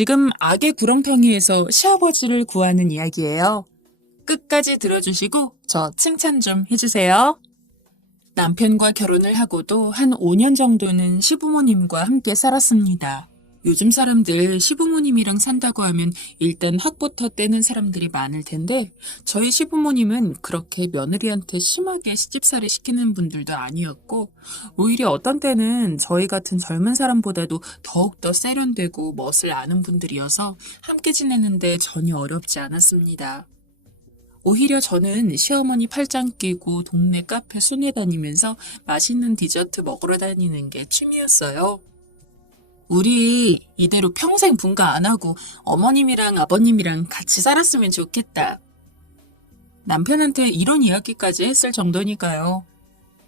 지금 악의 구렁텅이에서 시아버지를 구하는 이야기예요. 끝까지 들어주시고 저 칭찬 좀 해주세요. 남편과 결혼을 하고도 한 5년 정도는 시부모님과 함께 살았습니다. 요즘 사람들 시부모님이랑 산다고 하면 일단 학부터 떼는 사람들이 많을 텐데 저희 시부모님은 그렇게 며느리한테 심하게 시집살이 시키는 분들도 아니었고 오히려 어떤 때는 저희 같은 젊은 사람보다도 더욱더 세련되고 멋을 아는 분들이어서 함께 지내는데 전혀 어렵지 않았습니다. 오히려 저는 시어머니 팔짱 끼고 동네 카페 순회 다니면서 맛있는 디저트 먹으러 다니는 게 취미였어요. 우리 이대로 평생 분가 안 하고 어머님이랑 아버님이랑 같이 살았으면 좋겠다. 남편한테 이런 이야기까지 했을 정도니까요.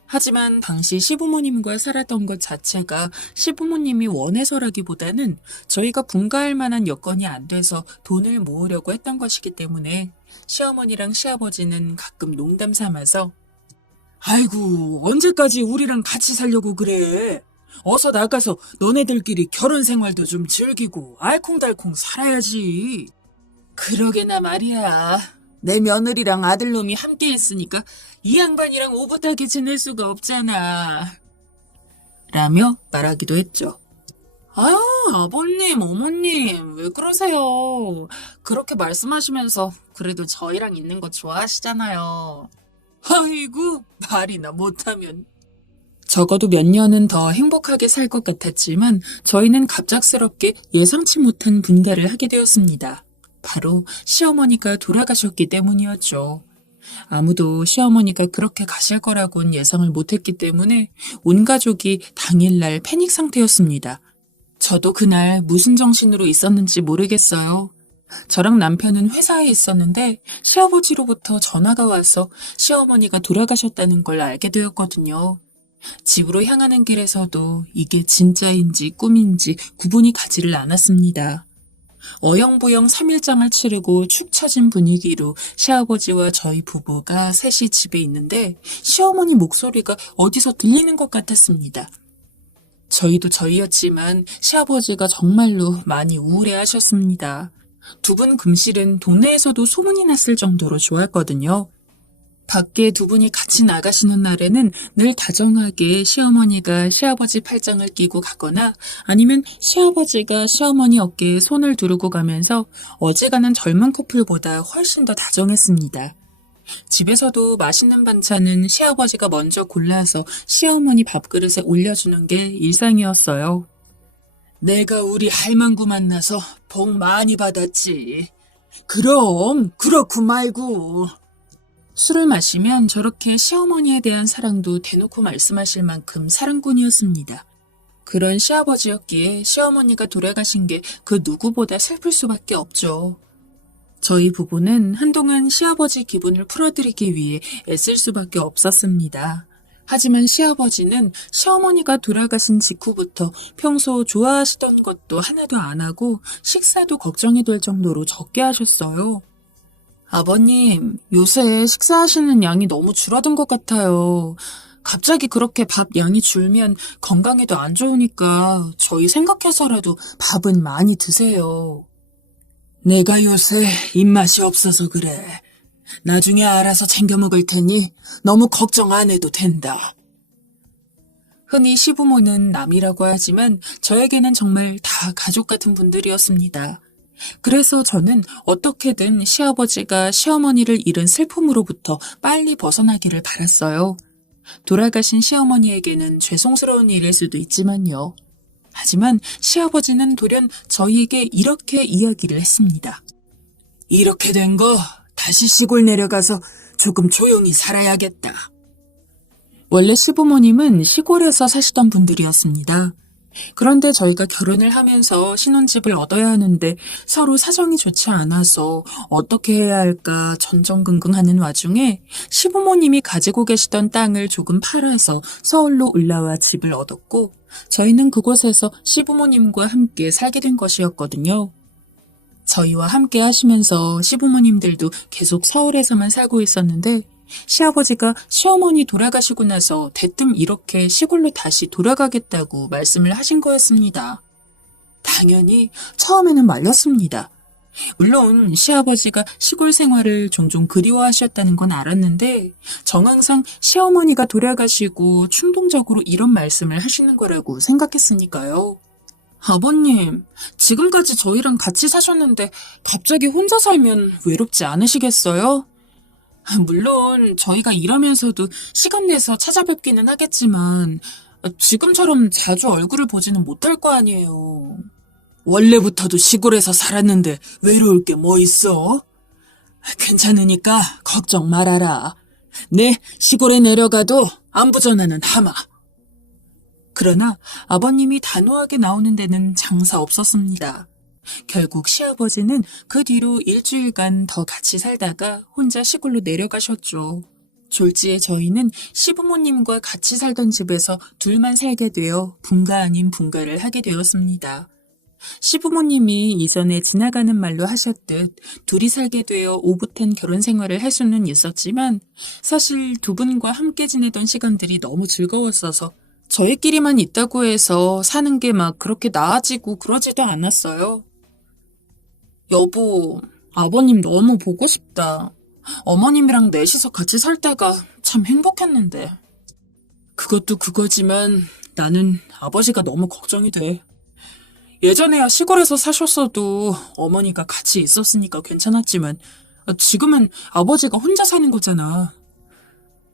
하지만 당시 시부모님과 살았던 것 자체가 시부모님이 원해서라기보다는 저희가 분가할 만한 여건이 안 돼서 돈을 모으려고 했던 것이기 때문에 시어머니랑 시아버지는 가끔 농담 삼아서 아이고 언제까지 우리랑 같이 살려고 그래. 어서 나가서 너네들끼리 결혼 생활도 좀 즐기고 알콩달콩 살아야지. 그러게나 말이야. 내 며느리랑 아들놈이 함께 했으니까 이 양반이랑 오붓하게 지낼 수가 없잖아. 라며 말하기도 했죠. 아, 아버님, 어머님, 왜 그러세요? 그렇게 말씀하시면서 그래도 저희랑 있는 거 좋아하시잖아요. 아이고, 말이나 못하면. 적어도 몇 년은 더 행복하게 살 것 같았지만 저희는 갑작스럽게 예상치 못한 분가를 하게 되었습니다. 바로 시어머니가 돌아가셨기 때문이었죠. 아무도 시어머니가 그렇게 가실 거라고는 예상을 못했기 때문에 온 가족이 당일날 패닉 상태였습니다. 저도 그날 무슨 정신으로 있었는지 모르겠어요. 저랑 남편은 회사에 있었는데 시아버지로부터 전화가 와서 시어머니가 돌아가셨다는 걸 알게 되었거든요. 집으로 향하는 길에서도 이게 진짜인지 꿈인지 구분이 가지를 않았습니다. 어영부영 3일장을 치르고 축 처진 분위기로 시아버지와 저희 부부가 셋이 집에 있는데 시어머니 목소리가 어디서 들리는 것 같았습니다. 저희도 저희였지만 시아버지가 정말로 많이 우울해하셨습니다. 두 분 금실은 동네에서도 소문이 났을 정도로 좋았거든요. 밖에 두 분이 같이 나가시는 날에는 늘 다정하게 시어머니가 시아버지 팔짱을 끼고 가거나 아니면 시아버지가 시어머니 어깨에 손을 두르고 가면서 어지간한 젊은 커플보다 훨씬 더 다정했습니다. 집에서도 맛있는 반찬은 시아버지가 먼저 골라서 시어머니 밥그릇에 올려주는 게 일상이었어요. 내가 우리 할망구 만나서 복 많이 받았지. 그럼 그렇고 말고. 술을 마시면 저렇게 시어머니에 대한 사랑도 대놓고 말씀하실 만큼 사랑꾼이었습니다. 그런 시아버지였기에 시어머니가 돌아가신 게 그 누구보다 슬플 수밖에 없죠. 저희 부부는 한동안 시아버지 기분을 풀어드리기 위해 애쓸 수밖에 없었습니다. 하지만 시아버지는 시어머니가 돌아가신 직후부터 평소 좋아하시던 것도 하나도 안 하고 식사도 걱정이 될 정도로 적게 하셨어요. 아버님, 요새 식사하시는 양이 너무 줄어든 것 같아요. 갑자기 그렇게 밥 양이 줄면 건강에도 안 좋으니까 저희 생각해서라도 밥은 많이 드세요. 내가 요새 입맛이 없어서 그래. 나중에 알아서 챙겨 먹을 테니 너무 걱정 안 해도 된다. 흔히 시부모는 남이라고 하지만 저에게는 정말 다 가족 같은 분들이었습니다. 그래서 저는 어떻게든 시아버지가 시어머니를 잃은 슬픔으로부터 빨리 벗어나기를 바랐어요. 돌아가신 시어머니에게는 죄송스러운 일일 수도 있지만요. 하지만 시아버지는 돌연 저희에게 이렇게 이야기를 했습니다. 이렇게 된 거 다시 시골 내려가서 조금 조용히 살아야겠다. 원래 시부모님은 시골에서 사시던 분들이었습니다. 그런데 저희가 결혼을 하면서 신혼집을 얻어야 하는데 서로 사정이 좋지 않아서 어떻게 해야 할까 전전긍긍하는 와중에 시부모님이 가지고 계시던 땅을 조금 팔아서 서울로 올라와 집을 얻었고 저희는 그곳에서 시부모님과 함께 살게 된 것이었거든요. 저희와 함께 하시면서 시부모님들도 계속 서울에서만 살고 있었는데 시아버지가 시어머니 돌아가시고 나서 대뜸 이렇게 시골로 다시 돌아가겠다고 말씀을 하신 거였습니다. 당연히 처음에는 말렸습니다. 물론 시아버지가 시골 생활을 종종 그리워하셨다는 건 알았는데 항상 시어머니가 돌아가시고 충동적으로 이런 말씀을 하시는 거라고 생각했으니까요. 아버님, 지금까지 저희랑 같이 사셨는데 갑자기 혼자 살면 외롭지 않으시겠어요? 물론 저희가 일하면서도 시간 내서 찾아뵙기는 하겠지만 지금처럼 자주 얼굴을 보지는 못할 거 아니에요. 원래부터도 시골에서 살았는데 외로울 게 뭐 있어? 괜찮으니까 걱정 말아라. 네, 시골에 내려가도 안부 전하는 하마. 그러나 아버님이 단호하게 나오는 데는 장사 없었습니다. 결국 시아버지는 그 뒤로 일주일간 더 같이 살다가 혼자 시골로 내려가셨죠. 졸지에 저희는 시부모님과 같이 살던 집에서 둘만 살게 되어 분가 아닌 분가를 하게 되었습니다. 시부모님이 이전에 지나가는 말로 하셨듯 둘이 살게 되어 오붓한 결혼 생활을 할 수는 있었지만 사실 두 분과 함께 지내던 시간들이 너무 즐거웠어서 저희끼리만 있다고 해서 사는 게 막 그렇게 나아지고 그러지도 않았어요. 여보, 아버님 너무 보고 싶다. 어머님이랑 넷이서 같이 살다가 참 행복했는데. 그것도 그거지만 나는 아버지가 너무 걱정이 돼. 예전에야 시골에서 사셨어도 어머니가 같이 있었으니까 괜찮았지만 지금은 아버지가 혼자 사는 거잖아.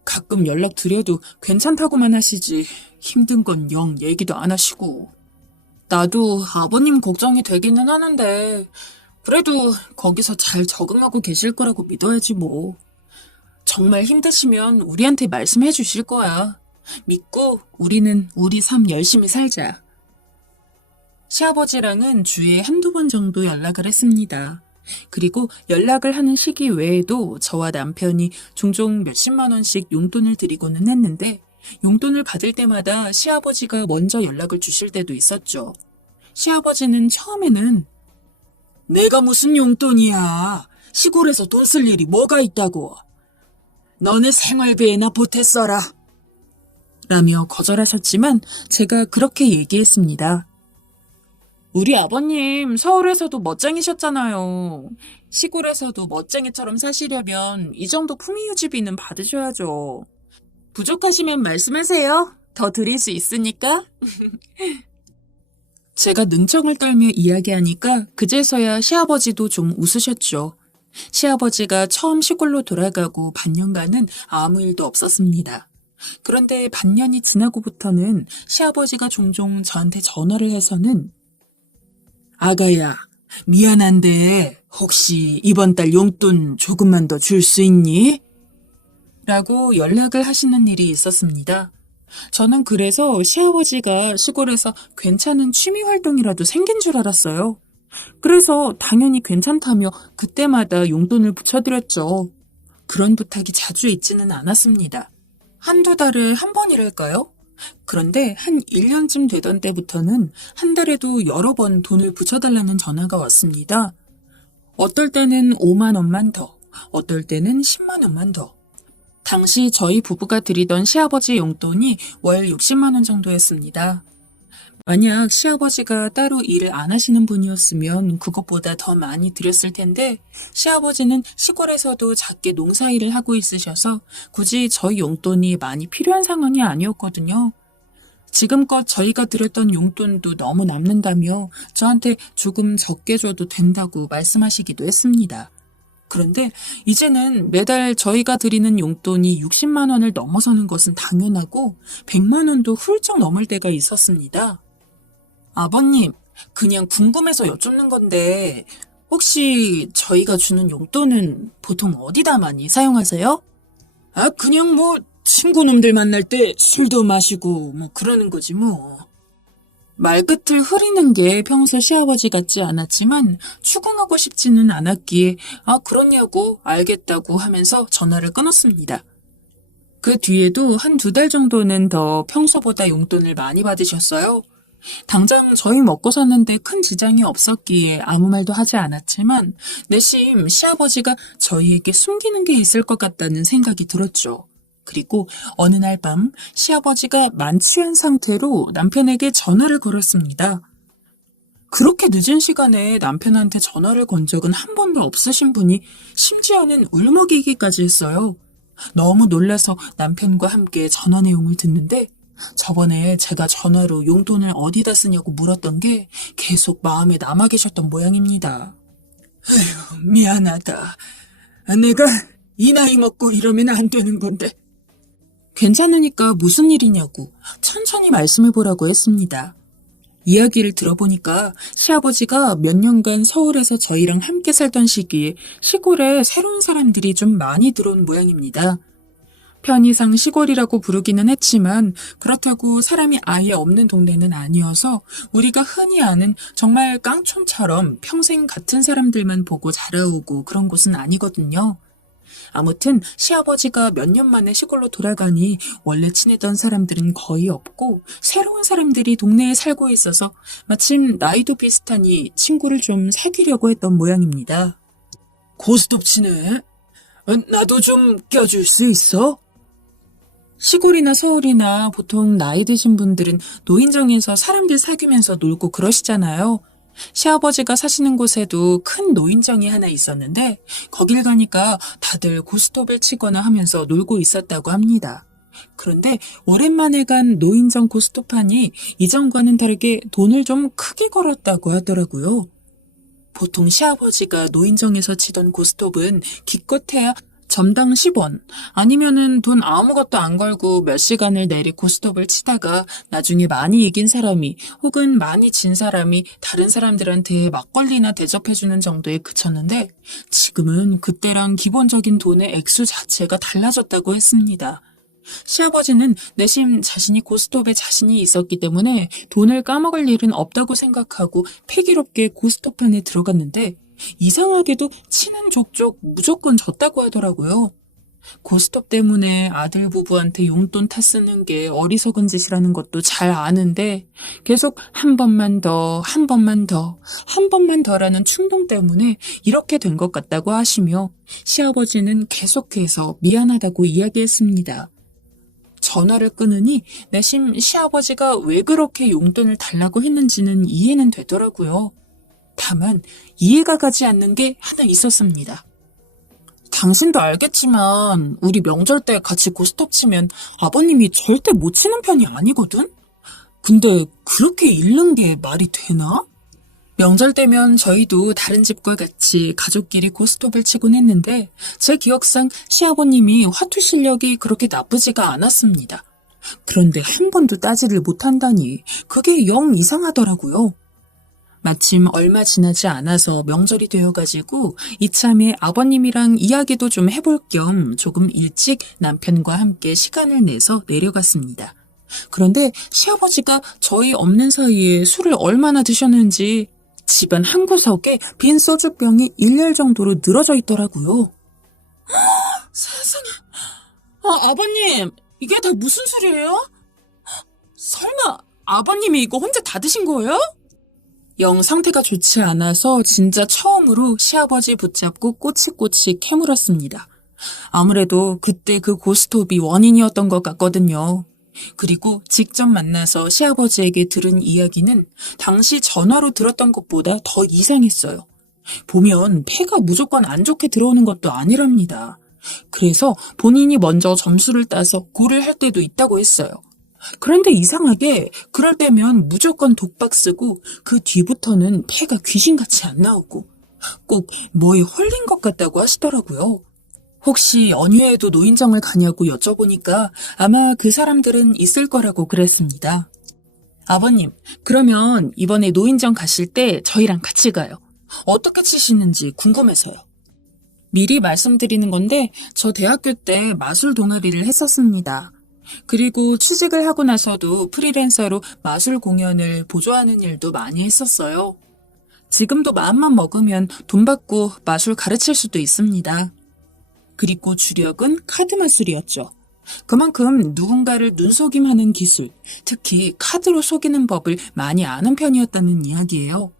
가끔 연락 드려도 괜찮다고만 하시지 힘든 건 영 얘기도 안 하시고. 나도 아버님 걱정이 되기는 하는데 그래도 거기서 잘 적응하고 계실 거라고 믿어야지 뭐. 정말 힘드시면 우리한테 말씀해 주실 거야. 믿고 우리는 우리 삶 열심히 살자. 시아버지랑은 주에 한두 번 정도 연락을 했습니다. 그리고 연락을 하는 시기 외에도 저와 남편이 종종 몇십만 원씩 용돈을 드리고는 했는데 용돈을 받을 때마다 시아버지가 먼저 연락을 주실 때도 있었죠. 시아버지는 처음에는 내가 무슨 용돈이야. 시골에서 돈 쓸 일이 뭐가 있다고. 너네 생활비에나 보태 써라. 라며 거절하셨지만 제가 그렇게 얘기했습니다. 우리 아버님 서울에서도 멋쟁이셨잖아요. 시골에서도 멋쟁이처럼 사시려면 이 정도 품위유지비는 받으셔야죠. 부족하시면 말씀하세요. 더 드릴 수 있으니까. 제가 능청을 떨며 이야기하니까 그제서야 시아버지도 좀 웃으셨죠. 시아버지가 처음 시골로 돌아가고 반년간은 아무 일도 없었습니다. 그런데 반년이 지나고부터는 시아버지가 종종 저한테 전화를 해서는 아가야, 미안한데 혹시 이번 달 용돈 조금만 더 줄 수 있니? 라고 연락을 하시는 일이 있었습니다. 저는 그래서 시아버지가 시골에서 괜찮은 취미 활동이라도 생긴 줄 알았어요. 그래서 당연히 괜찮다며 그때마다 용돈을 붙여드렸죠. 그런 부탁이 자주 있지는 않았습니다. 한두 달에 한 번이랄까요? 그런데 한 1년쯤 되던 때부터는 한 달에도 여러 번 돈을 붙여달라는 전화가 왔습니다. 어떨 때는 5만 원만 더, 어떨 때는 10만 원만 더. 당시 저희 부부가 드리던 시아버지 용돈이 월 60만 원 정도였습니다. 만약 시아버지가 따로 일을 안 하시는 분이었으면 그것보다 더 많이 드렸을 텐데 시아버지는 시골에서도 작게 농사일을 하고 있으셔서 굳이 저희 용돈이 많이 필요한 상황이 아니었거든요. 지금껏 저희가 드렸던 용돈도 너무 남는다며 저한테 조금 적게 줘도 된다고 말씀하시기도 했습니다. 그런데 이제는 매달 저희가 드리는 용돈이 60만 원을 넘어서는 것은 당연하고 100만 원도 훌쩍 넘을 때가 있었습니다. 아버님, 그냥 궁금해서 여쭙는 건데 혹시 저희가 주는 용돈은 보통 어디다 많이 사용하세요? 그냥 뭐 친구놈들 만날 때 술도 마시고 뭐 그러는 거지 뭐. 말끝을 흐리는 게 평소 시아버지 같지 않았지만 추궁하고 싶지는 않았기에 그러냐고 알겠다고 하면서 전화를 끊었습니다. 그 뒤에도 한 2달 정도는 더 평소보다 용돈을 많이 받으셨어요. 당장 저희 먹고 사는데 큰 지장이 없었기에 아무 말도 하지 않았지만 내심 시아버지가 저희에게 숨기는 게 있을 것 같다는 생각이 들었죠. 그리고 어느 날 밤 시아버지가 만취한 상태로 남편에게 전화를 걸었습니다. 그렇게 늦은 시간에 남편한테 전화를 건 적은 한 번도 없으신 분이 심지어는 울먹이기까지 했어요. 너무 놀라서 남편과 함께 전화 내용을 듣는데 저번에 제가 전화로 용돈을 어디다 쓰냐고 물었던 게 계속 마음에 남아 계셨던 모양입니다. 에휴, 미안하다. 내가 이 나이 먹고 이러면 안 되는 건데. 괜찮으니까 무슨 일이냐고 천천히 말씀해보라고 했습니다. 이야기를 들어보니까 시아버지가 몇 년간 서울에서 저희랑 함께 살던 시기에 시골에 새로운 사람들이 좀 많이 들어온 모양입니다. 편의상 시골이라고 부르기는 했지만 그렇다고 사람이 아예 없는 동네는 아니어서 우리가 흔히 아는 정말 깡촌처럼 평생 같은 사람들만 보고 자라오고 그런 곳은 아니거든요. 아무튼 시아버지가 몇 년 만에 시골로 돌아가니 원래 친했던 사람들은 거의 없고 새로운 사람들이 동네에 살고 있어서 마침 나이도 비슷하니 친구를 좀 사귀려고 했던 모양입니다. 고스톱 치네. 나도 좀 껴줄 수 있어? 시골이나 서울이나 보통 나이 드신 분들은 노인정에서 사람들 사귀면서 놀고 그러시잖아요. 시아버지가 사시는 곳에도 큰 노인정이 하나 있었는데 거길 가니까 다들 고스톱을 치거나 하면서 놀고 있었다고 합니다. 그런데 오랜만에 간 노인정 고스톱판이 이전과는 다르게 돈을 좀 크게 걸었다고 하더라고요. 보통 시아버지가 노인정에서 치던 고스톱은 기껏해야 점당 10원 아니면은 돈 아무것도 안 걸고 몇 시간을 내리 고스톱을 치다가 나중에 많이 이긴 사람이 혹은 많이 진 사람이 다른 사람들한테 막걸리나 대접해주는 정도에 그쳤는데 지금은 그때랑 기본적인 돈의 액수 자체가 달라졌다고 했습니다. 시아버지는 내심 자신이 고스톱에 자신이 있었기 때문에 돈을 까먹을 일은 없다고 생각하고 패기롭게 고스톱판에 들어갔는데 이상하게도 치는 족족 무조건 졌다고 하더라고요. 고스톱 때문에 아들 부부한테 용돈 타쓰는 게 어리석은 짓이라는 것도 잘 아는데 계속 한 번만 더, 한 번만 더, 한 번만 더라는 충동 때문에 이렇게 된 것 같다고 하시며 시아버지는 계속해서 미안하다고 이야기했습니다. 전화를 끊으니 내심 시아버지가 왜 그렇게 용돈을 달라고 했는지는 이해는 되더라고요. 다만 이해가 가지 않는 게 하나 있었습니다. 당신도 알겠지만 우리 명절 때 같이 고스톱 치면 아버님이 절대 못 치는 편이 아니거든? 근데 그렇게 잃는 게 말이 되나? 명절 때면 저희도 다른 집과 같이 가족끼리 고스톱을 치곤 했는데 제 기억상 시아버님이 화투 실력이 그렇게 나쁘지가 않았습니다. 그런데 한 번도 따지를 못한다니 그게 영 이상하더라고요. 마침 얼마 지나지 않아서 명절이 되어가지고 이참에 아버님이랑 이야기도 좀 해볼 겸 조금 일찍 남편과 함께 시간을 내서 내려갔습니다. 그런데 시아버지가 저희 없는 사이에 술을 얼마나 드셨는지 집안 한 구석에 빈 소주병이 일렬 정도로 늘어져 있더라고요. 세상에. 아버님, 이게 다 무슨 술이에요? 설마 아버님이 이거 혼자 다 드신 거예요? 영 상태가 좋지 않아서 진짜 처음으로 시아버지 붙잡고 꼬치꼬치 캐물었습니다. 아무래도 그때 그 고스톱이 원인이었던 것 같거든요. 그리고 직접 만나서 시아버지에게 들은 이야기는 당시 전화로 들었던 것보다 더 이상했어요. 보면 패가 무조건 안 좋게 들어오는 것도 아니랍니다. 그래서 본인이 먼저 점수를 따서 골을 할 때도 있다고 했어요. 그런데 이상하게 그럴 때면 무조건 독박 쓰고 그 뒤부터는 패가 귀신같이 안 나오고 꼭 뭐에 홀린 것 같다고 하시더라고요. 혹시 연휴에도 노인정을 가냐고 여쭤보니까 아마 그 사람들은 있을 거라고 그랬습니다. 아버님, 그러면 이번에 노인정 가실 때 저희랑 같이 가요. 어떻게 치시는지 궁금해서요. 미리 말씀드리는 건데 저 대학교 때 마술 동아리를 했었습니다. 그리고 취직을 하고 나서도 프리랜서로 마술 공연을 보조하는 일도 많이 했었어요. 지금도 마음만 먹으면 돈 받고 마술 가르칠 수도 있습니다. 그리고 주력은 카드 마술이었죠. 그만큼 누군가를 눈속임하는 기술, 특히 카드로 속이는 법을 많이 아는 편이었다는 이야기예요.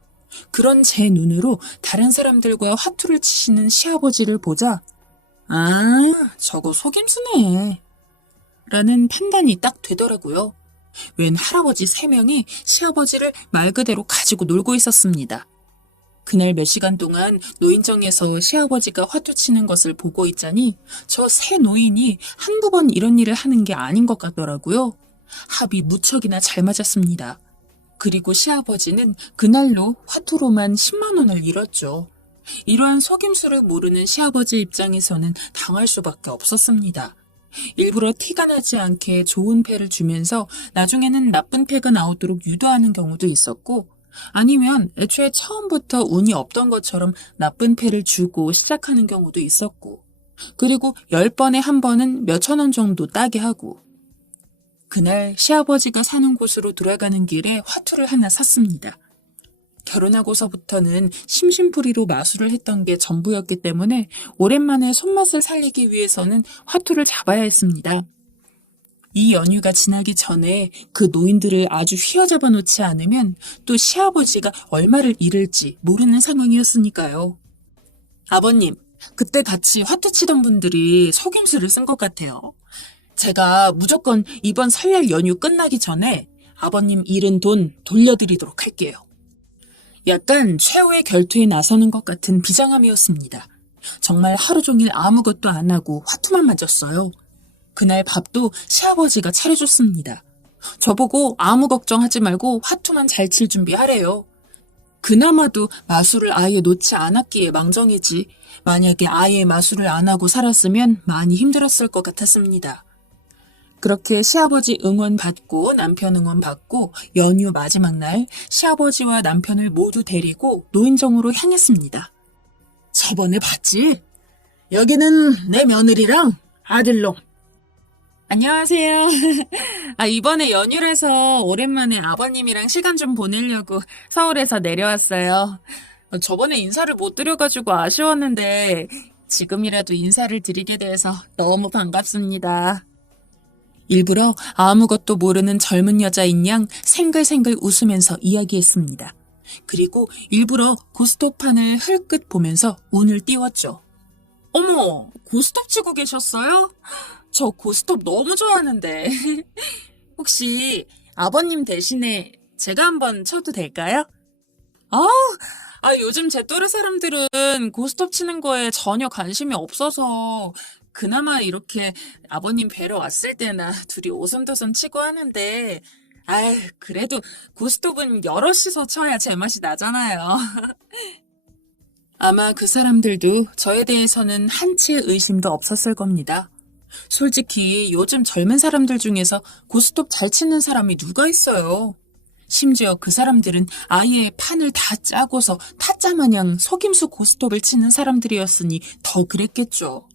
그런 제 눈으로 다른 사람들과 화투를 치시는 시아버지를 보자 저거 속임수네 라는 판단이 딱 되더라고요. 웬 할아버지 3명이 시아버지를 말 그대로 가지고 놀고 있었습니다. 그날 몇 시간 동안 노인정에서 시아버지가 화투 치는 것을 보고 있자니 저 세 노인이 한두 번 이런 일을 하는 게 아닌 것 같더라고요. 합이 무척이나 잘 맞았습니다. 그리고 시아버지는 그날로 화투로만 10만 원을 잃었죠. 이러한 속임수를 모르는 시아버지 입장에서는 당할 수밖에 없었습니다. 일부러 티가 나지 않게 좋은 패를 주면서 나중에는 나쁜 패가 나오도록 유도하는 경우도 있었고, 아니면 애초에 처음부터 운이 없던 것처럼 나쁜 패를 주고 시작하는 경우도 있었고, 그리고 10번에 한 번은 몇천 원 정도 따게 하고. 그날 시아버지가 사는 곳으로 돌아가는 길에 화투를 하나 샀습니다. 결혼하고서부터는 심심풀이로 마술을 했던 게 전부였기 때문에 오랜만에 손맛을 살리기 위해서는 화투를 잡아야 했습니다. 이 연휴가 지나기 전에 그 노인들을 아주 휘어잡아 놓지 않으면 또 시아버지가 얼마를 잃을지 모르는 상황이었으니까요. 아버님, 그때 같이 화투 치던 분들이 속임수를 쓴 것 같아요. 제가 무조건 이번 설날 연휴 끝나기 전에 아버님 잃은 돈 돌려드리도록 할게요. 약간 최후의 결투에 나서는 것 같은 비장함이었습니다. 정말 하루 종일 아무것도 안 하고 화투만 맞았어요. 그날 밥도 시아버지가 차려줬습니다. 저보고 아무 걱정하지 말고 화투만 잘 칠 준비하래요. 그나마도 마술을 아예 놓지 않았기에 망정이지, 만약에 아예 마술을 안 하고 살았으면 많이 힘들었을 것 같았습니다. 그렇게 시아버지 응원 받고 남편 응원 받고 연휴 마지막 날 시아버지와 남편을 모두 데리고 노인정으로 향했습니다. 저번에 봤지? 여기는 내 며느리랑 아들놈. 안녕하세요. 이번에 연휴라서 오랜만에 아버님이랑 시간 좀 보내려고 서울에서 내려왔어요. 저번에 인사를 못 드려가지고 아쉬웠는데 지금이라도 인사를 드리게 돼서 너무 반갑습니다. 일부러 아무것도 모르는 젊은 여자인 양 생글생글 웃으면서 이야기했습니다. 그리고 일부러 고스톱판을 흘끗 보면서 운을 띄웠죠. 어머, 고스톱 치고 계셨어요? 저 고스톱 너무 좋아하는데. 혹시 아버님 대신에 제가 한번 쳐도 될까요? 요즘 제 또래 사람들은 고스톱 치는 거에 전혀 관심이 없어서 그나마 이렇게 아버님 뵈러 왔을 때나 둘이 오손도손 치고 하는데, 그래도 고스톱은 여럿이서 쳐야 제맛이 나잖아요. 아마 그 사람들도 저에 대해서는 한치의 의심도 없었을 겁니다. 솔직히 요즘 젊은 사람들 중에서 고스톱 잘 치는 사람이 누가 있어요? 심지어 그 사람들은 아예 판을 다 짜고서 타짜 마냥 속임수 고스톱을 치는 사람들이었으니 더 그랬겠죠.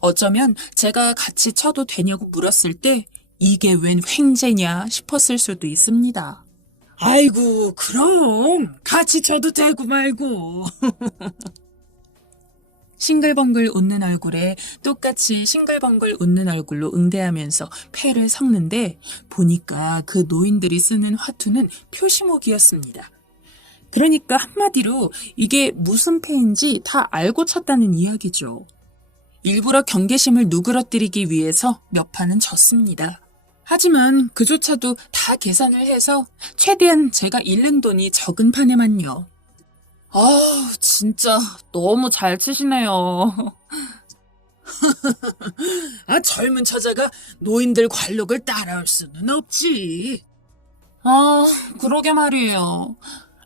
어쩌면 제가 같이 쳐도 되냐고 물었을 때 이게 웬 횡재냐 싶었을 수도 있습니다. 아이고, 그럼 같이 쳐도 되고 말고. 싱글벙글 웃는 얼굴에 똑같이 싱글벙글 웃는 얼굴로 응대하면서 패를 섞는데 보니까 그 노인들이 쓰는 화투는 표시목이었습니다. 그러니까 한마디로 이게 무슨 패인지 다 알고 쳤다는 이야기죠. 일부러 경계심을 누그러뜨리기 위해서 몇 판은 졌습니다. 하지만 그조차도 다 계산을 해서 최대한 제가 잃는 돈이 적은 판에만요. 진짜 너무 잘 치시네요. 젊은 처자가 노인들 관록을 따라올 수는 없지. 그러게 말이에요.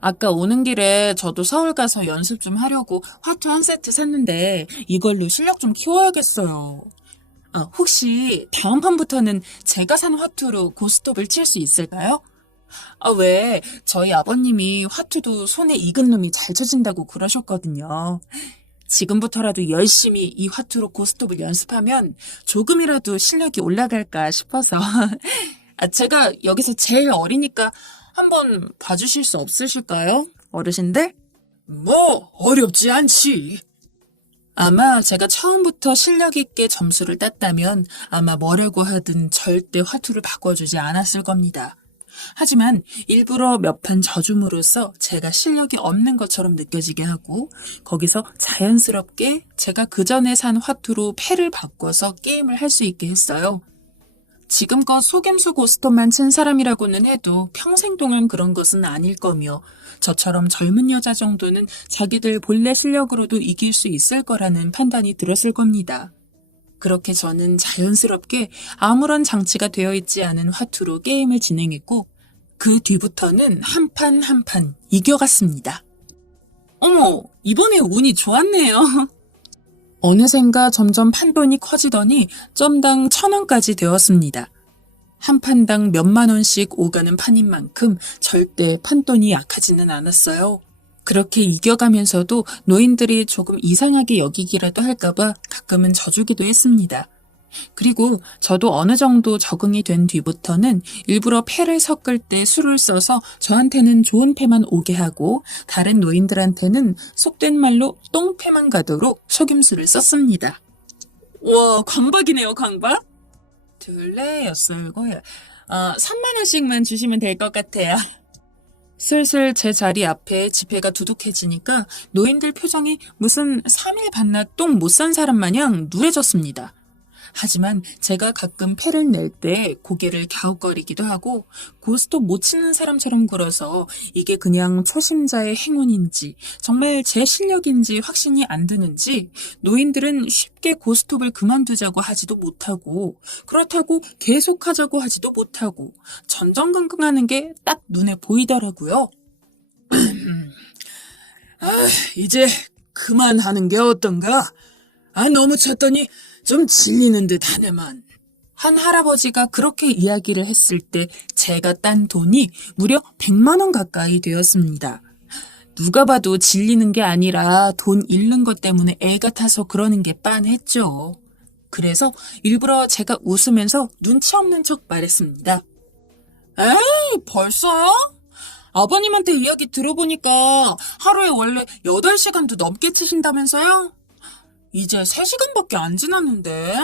아까 오는 길에 저도 서울 가서 연습 좀 하려고 화투 한 세트 샀는데 이걸로 실력 좀 키워야겠어요. 혹시 다음 판부터는 제가 산 화투로 고스톱을 칠 수 있을까요? 왜 저희 아버님이 화투도 손에 익은 놈이 잘 쳐진다고 그러셨거든요. 지금부터라도 열심히 이 화투로 고스톱을 연습하면 조금이라도 실력이 올라갈까 싶어서. 제가 여기서 제일 어리니까 한번 봐주실 수 없으실까요? 어르신들? 뭐 어렵지 않지. 아마 제가 처음부터 실력 있게 점수를 땄다면 아마 뭐라고 하든 절대 화투를 바꿔주지 않았을 겁니다. 하지만 일부러 몇 판 져줌으로써 제가 실력이 없는 것처럼 느껴지게 하고 거기서 자연스럽게 제가 그 전에 산 화투로 패를 바꿔서 게임을 할 수 있게 했어요. 지금껏 속임수 고스톱만 친 사람이라고는 해도 평생 동안 그런 것은 아닐 거며 저처럼 젊은 여자 정도는 자기들 본래 실력으로도 이길 수 있을 거라는 판단이 들었을 겁니다. 그렇게 저는 자연스럽게 아무런 장치가 되어 있지 않은 화투로 게임을 진행했고 그 뒤부터는 한 판 한 판 이겨갔습니다. 어머, 이번에 운이 좋았네요. 어느샌가 점점 판돈이 커지더니 점당 1,000원까지 되었습니다. 한 판당 몇만 원씩 오가는 판인 만큼 절대 판돈이 약하지는 않았어요. 그렇게 이겨가면서도 노인들이 조금 이상하게 여기기라도 할까봐 가끔은 져주기도 했습니다. 그리고 저도 어느 정도 적응이 된 뒤부터는 일부러 패를 섞을 때 수를 써서 저한테는 좋은 패만 오게 하고 다른 노인들한테는 속된 말로 똥패만 가도록 속임수를 썼습니다. 와, 광박이네요, 광박? 둘레, 여섯, 일곱, 3만 원씩만 주시면 될 것 같아요. 슬슬 제 자리 앞에 지폐가 두둑해지니까 노인들 표정이 무슨 3일 반납 똥 못 산 사람 마냥 누래졌습니다. 하지만 제가 가끔 패를 낼 때 고개를 갸웃거리기도 하고 고스톱 못 치는 사람처럼 굴어서 이게 그냥 초심자의 행운인지 정말 제 실력인지 확신이 안 드는지 노인들은 쉽게 고스톱을 그만두자고 하지도 못하고 그렇다고 계속하자고 하지도 못하고 전전긍긍하는 게 딱 눈에 보이더라고요. 이제 그만하는 게 어떤가? 너무 쳤더니 좀 질리는 듯 하네만. 한 할아버지가 그렇게 이야기를 했을 때 제가 딴 돈이 무려 100만 원 가까이 되었습니다. 누가 봐도 질리는 게 아니라 돈 잃는 것 때문에 애가 타서 그러는 게 빤했죠. 그래서 일부러 제가 웃으면서 눈치 없는 척 말했습니다. 에이, 벌써요? 아버님한테 이야기 들어보니까 하루에 원래 8시간도 넘게 치신다면서요? 이제 3시간밖에 안 지났는데?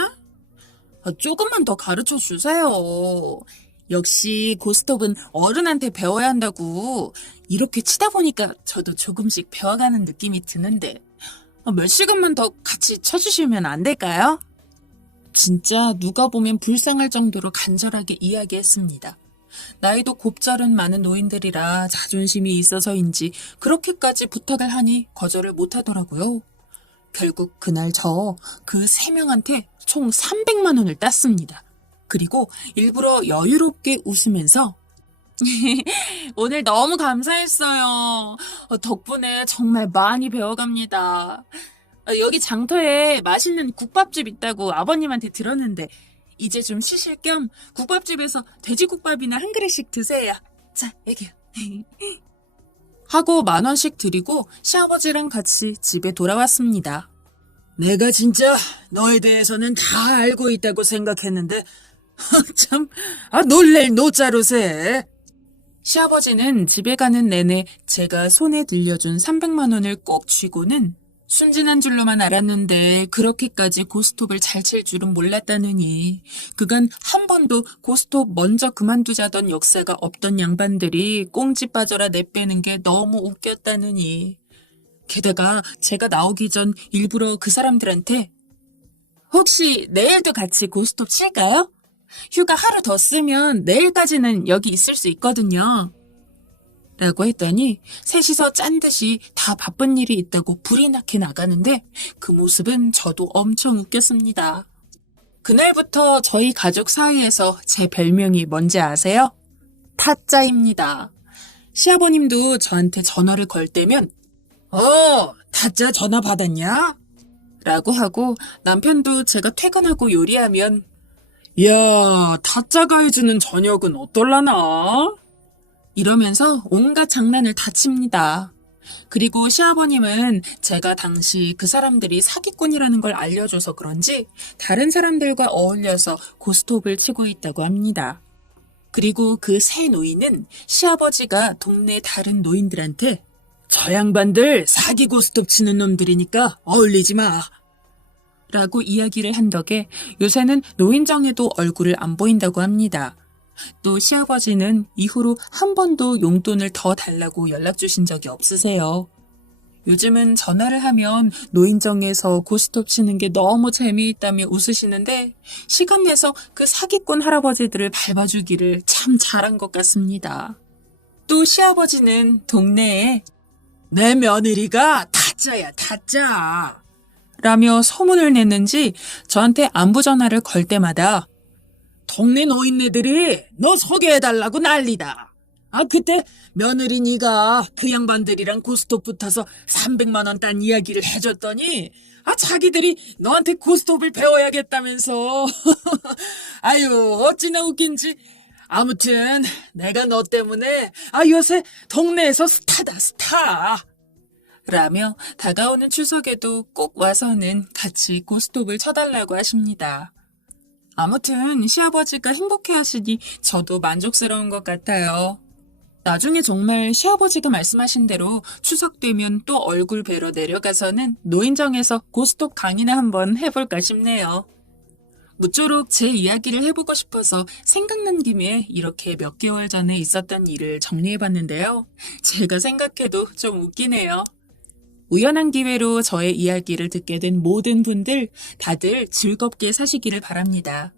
조금만 더 가르쳐 주세요. 역시 고스톱은 어른한테 배워야 한다고. 이렇게 치다 보니까 저도 조금씩 배워가는 느낌이 드는데 몇 시간만 더 같이 쳐주시면 안 될까요? 진짜 누가 보면 불쌍할 정도로 간절하게 이야기했습니다. 나이도 곱절은 많은 노인들이라 자존심이 있어서인지 그렇게까지 부탁을 하니 거절을 못하더라고요. 결국 그날 저 그 3명한테 총 300만 원을 땄습니다. 그리고 일부러 여유롭게 웃으면서 오늘 너무 감사했어요. 덕분에 정말 많이 배워갑니다. 여기 장터에 맛있는 국밥집 있다고 아버님한테 들었는데 이제 좀 쉬실 겸 국밥집에서 돼지국밥이나 한 그릇씩 드세요. 자, 여기요. 하고 10,000원씩 드리고 시아버지랑 같이 집에 돌아왔습니다. 내가 진짜 너에 대해서는 다 알고 있다고 생각했는데 참 놀랄 노자로세. 시아버지는 집에 가는 내내 제가 손에 들려준 300만 원을 꼭 쥐고는 순진한 줄로만 알았는데 그렇게까지 고스톱을 잘 칠 줄은 몰랐다느니 그간 한 번도 고스톱 먼저 그만두자던 역사가 없던 양반들이 꽁지 빠져라 내빼는 게 너무 웃겼다느니 게다가 제가 나오기 전 일부러 그 사람들한테 혹시 내일도 같이 고스톱 칠까요? 휴가 하루 더 쓰면 내일까지는 여기 있을 수 있거든요. 라고 했더니 셋이서 짠 듯이 다 바쁜 일이 있다고 불이 나게 나가는데 그 모습은 저도 엄청 웃겼습니다. 그날부터 저희 가족 사이에서 제 별명이 뭔지 아세요? 타짜입니다. 시아버님도 저한테 전화를 걸 때면 타짜 전화 받았냐? 라고 하고 남편도 제가 퇴근하고 요리하면 야, 타짜가 해주는 저녁은 어떨라나? 이러면서 온갖 장난을 다 칩니다. 그리고 시아버님은 제가 당시 그 사람들이 사기꾼이라는 걸 알려줘서 그런지 다른 사람들과 어울려서 고스톱을 치고 있다고 합니다. 그리고 그 세 노인은 시아버지가 동네 다른 노인들한테 저 양반들 사기 고스톱 치는 놈들이니까 어울리지 마. 라고 이야기를 한 덕에 요새는 노인정에도 얼굴을 안 보인다고 합니다. 또 시아버지는 이후로 한 번도 용돈을 더 달라고 연락 주신 적이 없으세요. 요즘은 전화를 하면 노인정에서 고스톱 치는 게 너무 재미있다며 웃으시는데 시간 내서 그 사기꾼 할아버지들을 밟아주기를 참 잘한 것 같습니다. 또 시아버지는 동네에 내 며느리가 타짜야 타짜 라며 소문을 냈는지 저한테 안부 전화를 걸 때마다 동네 노인네들이 너 소개해달라고 난리다. 아 그때 며느리 네가 그 양반들이랑 고스톱 붙어서 300만 원 딴 이야기를 해줬더니 자기들이 너한테 고스톱을 배워야겠다면서 아유 어찌나 웃긴지. 아무튼 내가 너 때문에 요새 동네에서 스타다 스타 라며 다가오는 추석에도 꼭 와서는 같이 고스톱을 쳐달라고 하십니다. 아무튼 시아버지가 행복해하시니 저도 만족스러운 것 같아요. 나중에 정말 시아버지가 말씀하신 대로 추석 되면 또 얼굴 뵈러 내려가서는 노인정에서 고스톱 강의나 한번 해볼까 싶네요. 무쪼록 제 이야기를 해보고 싶어서 생각난 김에 이렇게 몇 개월 전에 있었던 일을 정리해봤는데요. 제가 생각해도 좀 웃기네요. 우연한 기회로 저의 이야기를 듣게 된 모든 분들 다들 즐겁게 사시기를 바랍니다.